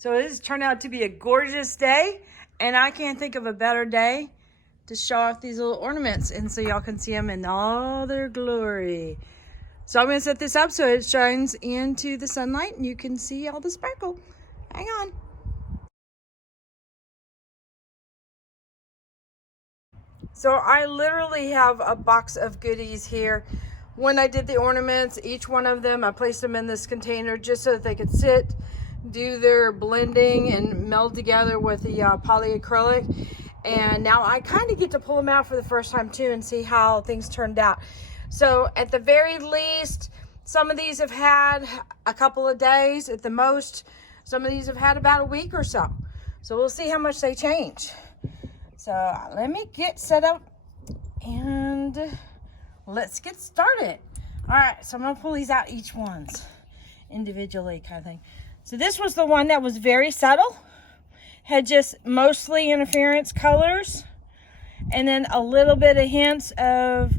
So it has turned out to be a gorgeous day, and I can't think of a better day to show off these little ornaments, and so y'all can see them in all their glory. So I'm gonna set this up so it shines into the sunlight and you can see all the sparkle. Hang on. So I literally have a box of goodies here. When I did the ornaments, each one of them, I placed them in this container just so that they could sit, do their blending and meld together with the polyacrylic. And now I kind of get to pull them out for the first time too and see how things turned out. So at the very least, some of these have had a couple of days at the most. Some of these have had about a week or so. So we'll see how much they change. So let me get set up and let's get started. All right, so I'm gonna pull these out each one's individually kind of thing. So this was the one that was very subtle, had just mostly interference colors, and then a little bit of hints of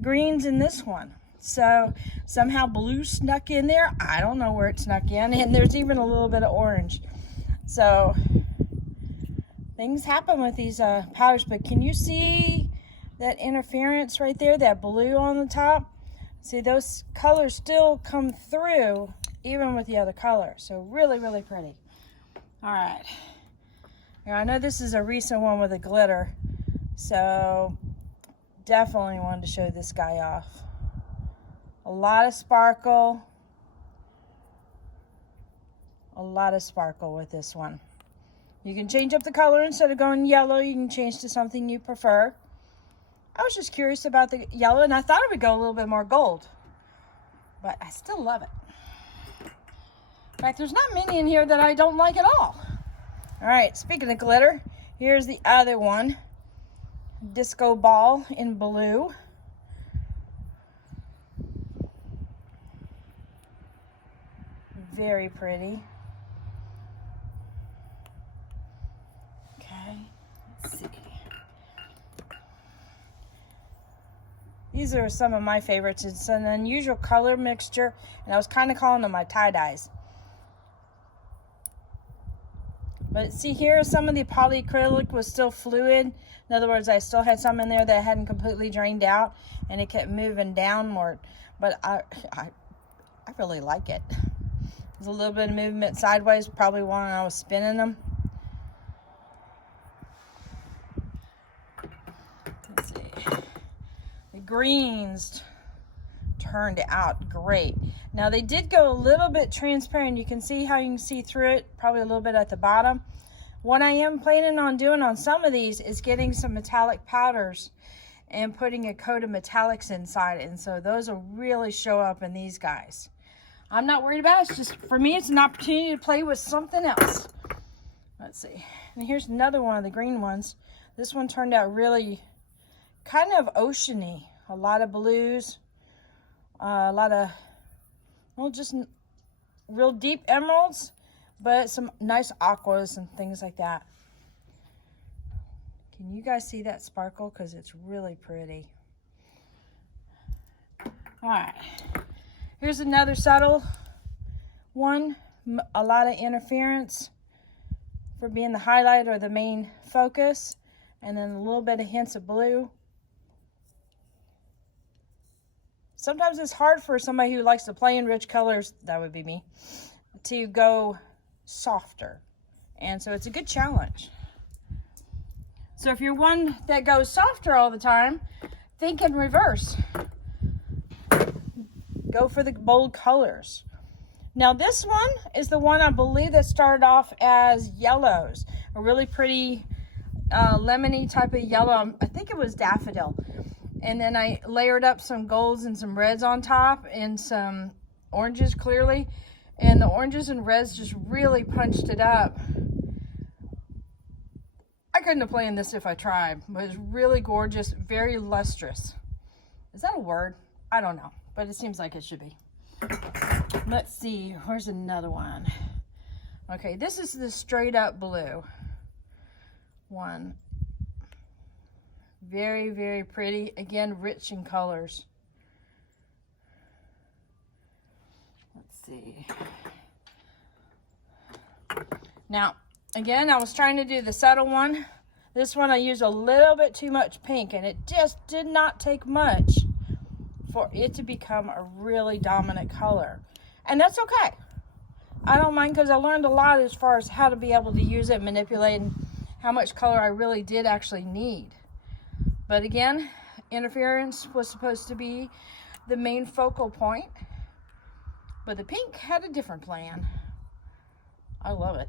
greens in this one. So somehow blue snuck in there. I don't know where it snuck in, and there's even a little bit of orange. So things happen with these powders, but can you see that interference right there, that blue on the top? See, those colors still come through even with the other color. So really, really pretty. All right. Now, I know this is a recent one with a glitter, so definitely wanted to show this guy off. A lot of sparkle. A lot of sparkle with this one. You can change up the color. Instead of going yellow, you can change to something you prefer. I was just curious about the yellow, and I thought it would go a little bit more gold, but I still love it. In fact, there's not many in here that I don't like at all. All right, speaking of glitter, here's the other one. Disco ball in blue. Very pretty. Okay, let's see. These are some of my favorites. It's an unusual color mixture, and I was kind of calling them my tie-dyes. But see here, some of the polycrylic was still fluid. In other words, I still had some in there that hadn't completely drained out, and it kept moving downward. But I really like it. There's a little bit of movement sideways, probably when I was spinning them. Let's see. The greens turned out great. Now they did go a little bit transparent. You can see how you can see through it, probably a little bit at the bottom. What I am planning on doing on some of these is getting some metallic powders and putting a coat of metallics inside it. And so those will really show up in these guys. I'm not worried about it. It's just, for me, it's an opportunity to play with something else. Let's see. And here's another one of the green ones. This one turned out really kind of oceany. A lot of blues, a lot of, well, just real deep emeralds, but some nice aquas and things like that. Can you guys see that sparkle? Because it's really pretty. All right. Here's another subtle one. A lot of interference for being the highlight or the main focus. And then a little bit of hints of blue. Sometimes it's hard for somebody who likes to play in rich colors, that would be me, to go softer. And so it's a good challenge. So if you're one that goes softer all the time, think in reverse. Go for the bold colors. Now this one is the one I believe that started off as yellows. A really pretty lemony type of yellow. I think it was daffodil. And then I layered up some golds and some reds on top and some oranges clearly. And the oranges and reds just really punched it up. I couldn't have planned this if I tried, but it's really gorgeous, very lustrous. Is that a word? I don't know, but it seems like it should be. Let's see, where's another one? Okay, this is the straight up blue one. Very, very pretty. Again, rich in colors. Let's see. Now, again, I was trying to do the subtle one. This one I used a little bit too much pink, and it just did not take much for it to become a really dominant color. And that's okay. I don't mind, because I learned a lot as far as how to be able to use it, manipulate, and how much color I really did actually need. But again, interference was supposed to be the main focal point, but the pink had a different plan. I love it.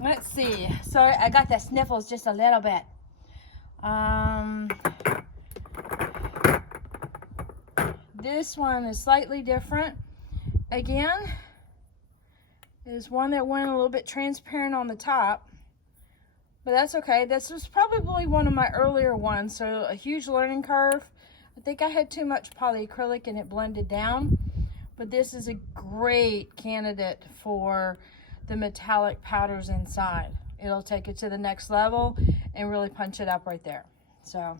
Let's see. Sorry, I got the sniffles just a little bit. This one is slightly different. Again, is one that went a little bit transparent on the top, but that's okay. This was probably one of my earlier ones, so a huge learning curve. I think I had too much polyacrylic and it blended down, but this is a great candidate for the metallic powders inside. It'll take it to the next level and really punch it up right there. So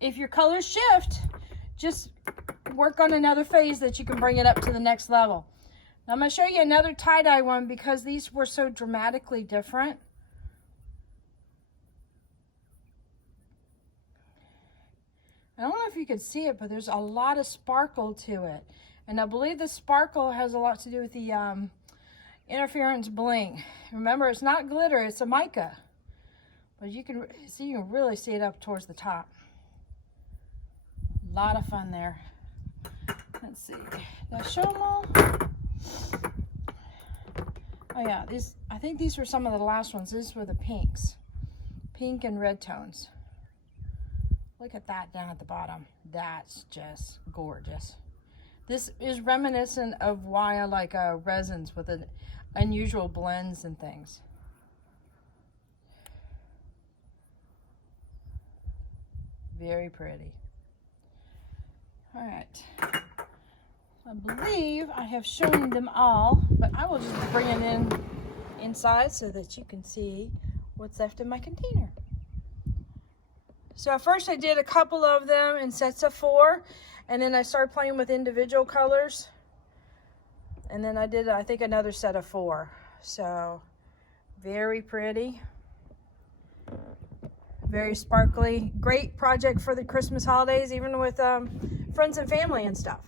if your colors shift, just work on another phase that you can bring it up to the next level. Now I'm going to show you another tie-dye one because these were so dramatically different. I don't know if you could see it, but there's a lot of sparkle to it. And I believe the sparkle has a lot to do with the interference bling. Remember, it's not glitter, it's a mica. But you can really see it up towards the top. A lot of fun there. Let's see. Did I show them all? Oh yeah, I think these were some of the last ones. These were the pinks. Pink and red tones. Look at that down at the bottom. That's just gorgeous. This is reminiscent of why I like resins with unusual blends and things. Very pretty. All right. I believe I have shown them all, but I will just bring it inside so that you can see what's left in my container. So at first I did a couple of them in sets of 4, and then I started playing with individual colors, and then I did, I think, another set of 4. So very pretty, very sparkly. Great project for the Christmas holidays, even with friends and family and stuff.